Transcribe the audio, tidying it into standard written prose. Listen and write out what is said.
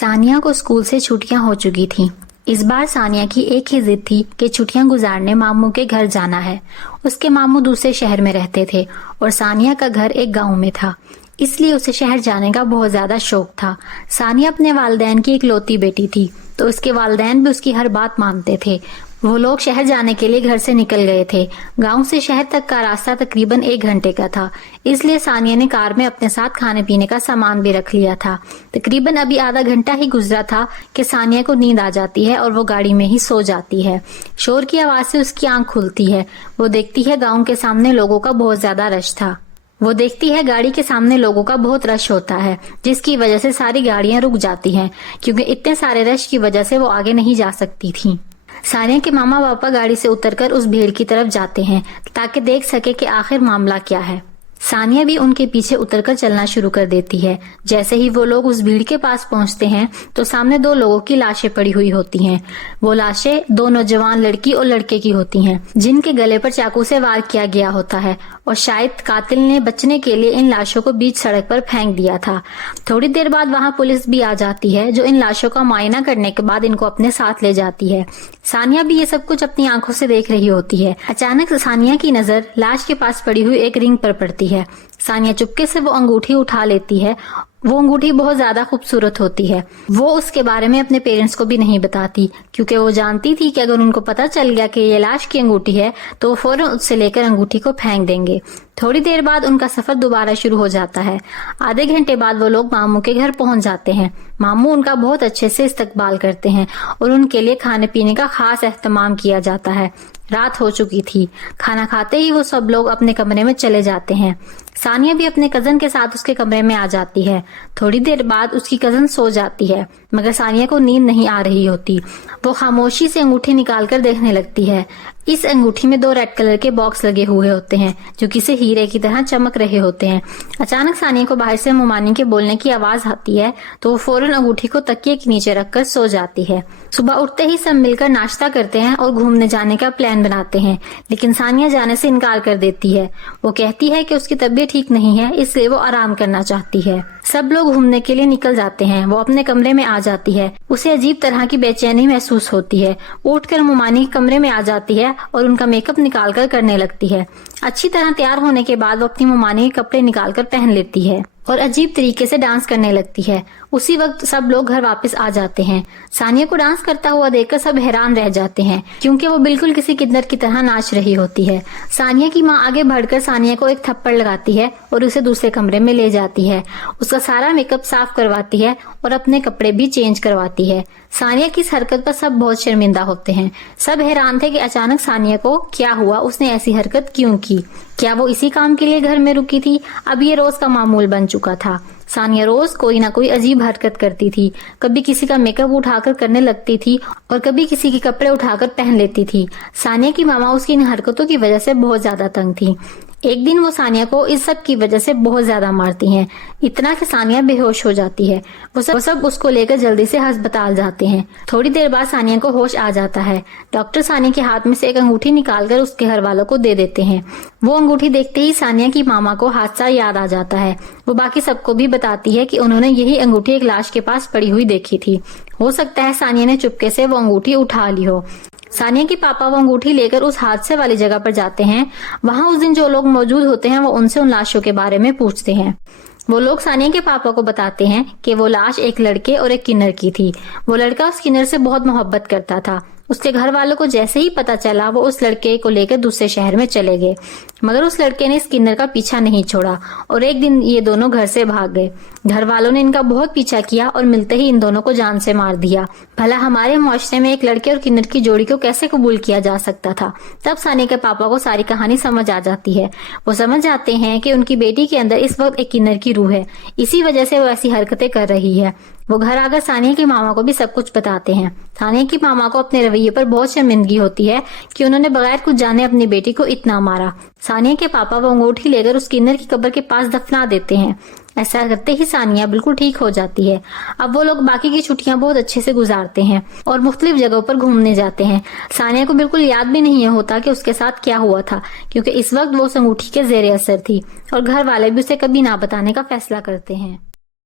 सानिया को स्कूल से छुट्टियां हो चुकी थीं। इस बार सानिया की एक ही जिद थी कि छुट्टियां गुजारने मामू के घर जाना है। उसके मामू दूसरे शहर में रहते थे और सानिया का घर एक गांव में था, इसलिए उसे शहर जाने का बहुत ज्यादा शौक था। सानिया अपने वालिदैन की इकलौती बेटी थी, तो उसके वालिदैन भी उसकी हर बात मानते थे। वो लोग शहर जाने के लिए घर से निकल गए थे। गांव से शहर तक का रास्ता तकरीबन 1 घंटे का था, इसलिए सानिया ने कार में अपने साथ खाने पीने का सामान भी रख लिया था। तकरीबन अभी आधा घंटा ही गुजरा था कि सानिया को नींद आ जाती है और वो गाड़ी में ही सो जाती है। शोर की आवाज से उसकी आंख खुलती है। वो देखती है गाँव के सामने लोगों का बहुत ज्यादा रश था। वो देखती है गाड़ी के सामने लोगों का बहुत रश होता है, जिसकी वजह से सारी गाड़ियां रुक जाती हैं, क्योंकि इतने सारे रश की वजह से वो आगे नहीं जा सकती थी। सानिया के मामा पापा गाड़ी से उतरकर उस भीड़ की तरफ जाते हैं ताकि देख सके कि आखिर मामला क्या है। सानिया भी उनके पीछे उतरकर चलना शुरू कर देती है। जैसे ही वो लोग उस भीड़ के पास पहुंचते हैं तो सामने 2 लोगों की लाशें पड़ी हुई होती हैं। वो लाशें 2 नौजवान लड़की और लड़के की होती हैं, जिनके गले पर चाकू से वार किया गया होता है और शायद कातिल ने बचने के लिए इन लाशों को बीच सड़क पर फेंक दिया था। थोड़ी देर बाद वहाँ पुलिस भी आ जाती है, जो इन लाशों का मुआयना करने के बाद इनको अपने साथ ले जाती है। सानिया भी ये सब कुछ अपनी आंखों से देख रही होती है। अचानक सानिया की नजर लाश के पास पड़ी हुई एक रिंग पर पड़ती है। सानिया चुपके से वो अंगूठी उठा लेती है। वो अंगूठी बहुत ज्यादा खूबसूरत होती है। वो उसके बारे में अपने पेरेंट्स को भी नहीं बताती, क्योंकि वो जानती थी कि अगर उनको पता चल गया कि ये लाश की अंगूठी है तो वो फौरन उससे लेकर अंगूठी को फेंक देंगे। थोड़ी देर बाद उनका सफर दोबारा शुरू हो जाता है। आधे घंटे बाद वो लोग मामू के घर पहुंच जाते हैं। मामू उनका बहुत अच्छे से इस्तकबाल करते हैं और उनके लिए खाने पीने का खास एहतमाम किया जाता है। रात हो चुकी थी। खाना खाते ही वो सब लोग अपने कमरे में चले जाते हैं। सानिया भी अपने कजन के साथ उसके कमरे में आ जाती है। थोड़ी देर बाद उसकी कजन सो जाती है, मगर सानिया को नींद नहीं आ रही होती। वो खामोशी से अंगूठी निकालकर देखने लगती है। इस अंगूठी में 2 रेड कलर के बॉक्स लगे हुए होते हैं, जो किसी हीरे की तरह चमक रहे होते हैं। अचानक सानिया को बाहर से मुमानी के बोलने की आवाज आती है, तो वो फौरन अंगूठी को तकिए के नीचे रखकर सो जाती है। सुबह उठते ही सब मिलकर नाश्ता करते हैं और घूमने जाने का प्लान बनाते हैं, लेकिन सानिया जाने से इनकार कर देती है। वो कहती है कि उसकी तबीयत ठीक नहीं है, इसलिए वो आराम करना चाहती है। सब लोग घूमने के लिए निकल जाते हैं। वो अपने कमरे में आ जाती है। उसे अजीब तरह की बेचैनी महसूस होती है। उठकर मुमानी के कमरे में आ जाती है और उनका मेकअप निकालकर करने लगती है। अच्छी तरह तैयार होने के बाद वो अपनी मुमानी के कपड़े निकालकर पहन लेती है और अजीब तरीके से डांस करने लगती है। उसी वक्त सब लोग घर वापस आ जाते हैं। सानिया को डांस करता हुआ देखकर सब हैरान रह जाते हैं, क्योंकि वो बिल्कुल किसी किन्नर की तरह नाच रही होती है। सानिया की माँ आगे बढ़कर सानिया को एक थप्पड़ लगाती है और उसे दूसरे कमरे में ले जाती है। उसका सारा मेकअप साफ करवाती है और अपने कपड़े भी चेंज करवाती है। सानिया की इस हरकत पर सब बहुत शर्मिंदा होते हैं। सब हैरान थे कि अचानक सानिया को क्या हुआ, उसने ऐसी हरकत क्यों की। क्या वो इसी काम के लिए घर में रुकी थी? अब ये रोज का मामूल बन चुका था। सानिया रोज कोई ना कोई अजीब हरकत करती थी। कभी किसी का मेकअप उठाकर करने लगती थी और कभी किसी के कपड़े उठाकर पहन लेती थी। सानिया की मामा उसकी इन हरकतों की वजह से बहुत ज्यादा तंग थी। एक दिन वो सानिया को इस सब की वजह से बहुत ज्यादा मारती हैं, इतना कि सानिया बेहोश हो जाती है। वो सब उसको लेकर जल्दी से अस्पताल जाते हैं। थोड़ी देर बाद सानिया को होश आ जाता है। डॉक्टर सानिया के हाथ में से एक अंगूठी निकालकर उसके घर वालों को दे देते हैं। वो अंगूठी देखते ही सानिया की मामा को हादसा याद आ जाता है। वो बाकी सबको भी बताती है कि उन्होंने यही अंगूठी एक लाश के पास पड़ी हुई देखी थी। हो सकता है सानिया ने चुपके से वो अंगूठी उठा ली हो। सानिया के पापा वो अंगूठी लेकर उस हादसे वाली जगह पर जाते हैं। वहाँ उस दिन जो लोग मौजूद होते हैं वो उनसे उन लाशों के बारे में पूछते हैं। वो लोग सानिया के पापा को बताते हैं कि वो लाश एक लड़के और एक किन्नर की थी। वो लड़का उस किन्नर से बहुत मोहब्बत करता था। उसके घर वालों को जैसे ही पता चला, वो उस लड़के को लेकर दूसरे शहर में चले गए, मगर उस लड़के ने इस किन्नर का पीछा नहीं छोड़ा और एक दिन ये दोनों घर से भाग गए। घर वालों ने इनका बहुत पीछा किया और मिलते ही इन दोनों को जान से मार दिया। भला हमारे मुआशरे में एक लड़के और किन्नर की जोड़ी को कैसे कबूल किया जा सकता था? तब सानिया के पापा को सारी कहानी समझ आ जाती है। वो समझ जाते हैं कि उनकी बेटी के अंदर इस वक्त एक किन्नर की रूह है, इसी वजह से वो ऐसी हरकतें कर रही है। वो घर आकर सानिया की मामा को भी सब कुछ बताते हैं। सानिया की मामा को अपने रवैये पर बहुत शर्मिंदगी होती है कि उन्होंने बगैर कुछ जाने अपनी बेटी को इतना मारा। सानिया के पापा वो अंगूठी लेकर उस किन्नर की कब्र के पास दफना देते हैं। ऐसा करते ही सानिया बिल्कुल ठीक हो जाती है। अब वो लोग बाकी की छुट्टियां बहुत अच्छे से गुजारते हैं और मुख्तलिफ जगहों पर घूमने जाते हैं। सानिया को बिल्कुल याद भी नहीं होता कि उसके साथ क्या हुआ था, क्योंकि इस वक्त वो उस अंगूठी के जेर असर थी और घर वाले भी उसे कभी ना बताने का फैसला करते हैं।